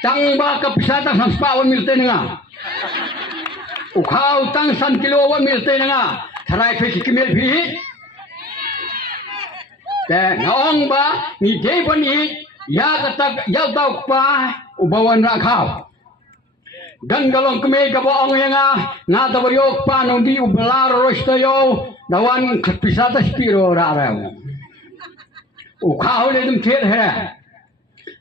Tang ba kapisata sang spawan milte nga. Ukhaw tang san kilowan milte nga. Tharai pe kimel phi. Te naong ba ni depan i ya katak ya tau pa ubawan ra khaw. Dan galong keme ka ba ong nga tabaryok pa no di ublar rostayo dawan kapisata spiro ra ra. Ukhaw le dum thet ha.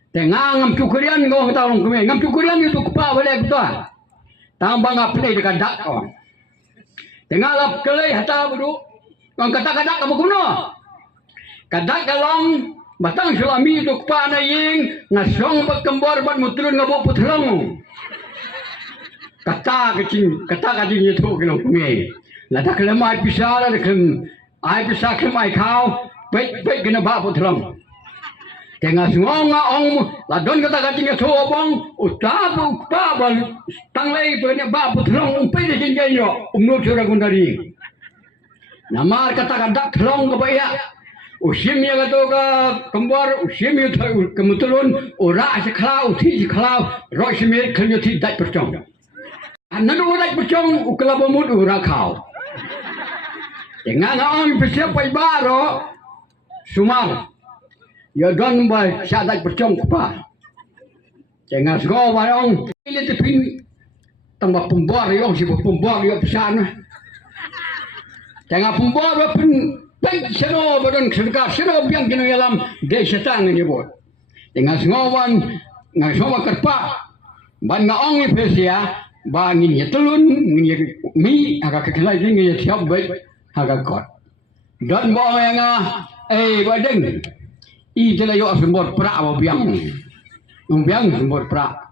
Tengah ngam cukurian ngong tahu kami ngam cukurian itu kupa boleh betul. Tambang apa ni dekat dak kawan. Tengah lap kelai hata buru. Ngam kata-kata kamu kuno. Kadak kalong batang sulami itu kupa na ying ngasong berkembar bat mutrun ngabok putrong. Kata kecing itu kelong kami. Lada kelemai pisah ada kem. Ai pisah kemai kau. Baik kena bak putrong. Tengah semua ong ladon kata katingnya sobong utabu babal tanglai punya babu thlong umpai de jingayo umno chura gundari namar kata kadak thlong ka baya usim ya gato ka kembar usim ya kemutulun ora se khlau thi khlau roi simir khnyo thi dai perchong anadu dai perchong ukla bomut ura khau tengah ong pese pai baro sumar ya don ba syadat percong pa jangan sego ba ong ile te pin tambah pembor yo si pembor yo pesana jangan pembor ba pin pen seno ba don sedekah seno biang kino yalam de setan ni bo jangan sego ban ngai so ba kerpa ban nga ong pesia ba ngin ya telun ngin mi agak kelai ngin ya siap baik agak kot don bo yang ba deng I telah yo sembor pra apa biang sembor pra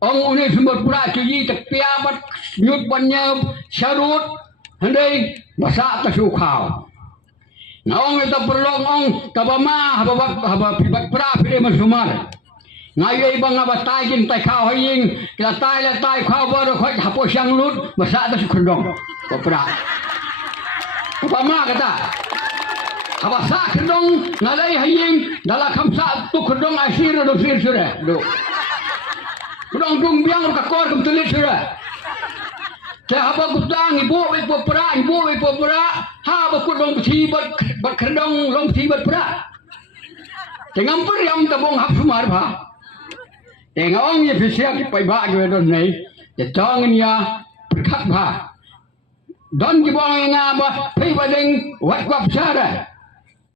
ong une sembor pra ki tepiabat nyut bannya syarut handai basa tasu khau naong eta perlong ong kabama haba pibat pra pide masumar ngai bang aba taigin tai khau haying kita tai la tai khau ba ro khoi hapo syang lut basa tasu khendong pra kabama kata Abasa kedong ngalai haying dalam kamsa tu kedong asir do sir sura do kedong dung biang ka kor kem tulis sura te haba gudang ibu pera ha ba kedong besi bat kedong long besi bat pera tengam per yang tabong hap sumar ba tengong ye fisia ki pai ba ge don nei te tong nya perkat ba don ki bong nga ba pai ba ding wat kwap sara